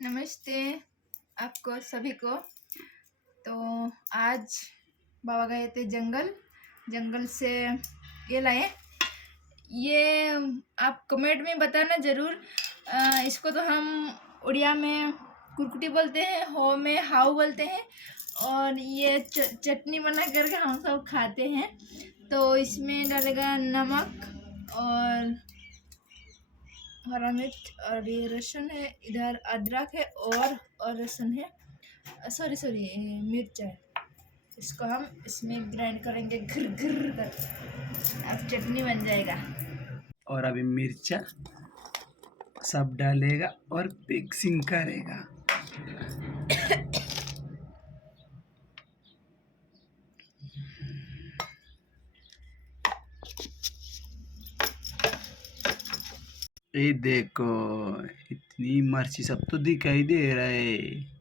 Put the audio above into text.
नमस्ते आपको सभी को। तो आज बाबा गए थे जंगल से ये लाए। ये आप कमेंट में बताना ज़रूर। इसको तो हम उड़िया में कुरकुटी बोलते हैं, हो में हाउ बोलते हैं, और ये चटनी बना करके हम सब खाते हैं। तो इसमें डालेगा नमक और हरा मिर्च, और ये लहसुन है, इधर अदरक है और लहसुन है, सॉरी मिर्च है। इसको हम इसमें ग्राइंड करेंगे घिर घिर कर, अब चटनी बन जाएगा। और अभी मिर्चा सब डालेगा और मिक्सिंग करेगा। ये देखो, इतनी मिर्ची सब तो दिखाई दे रहा है।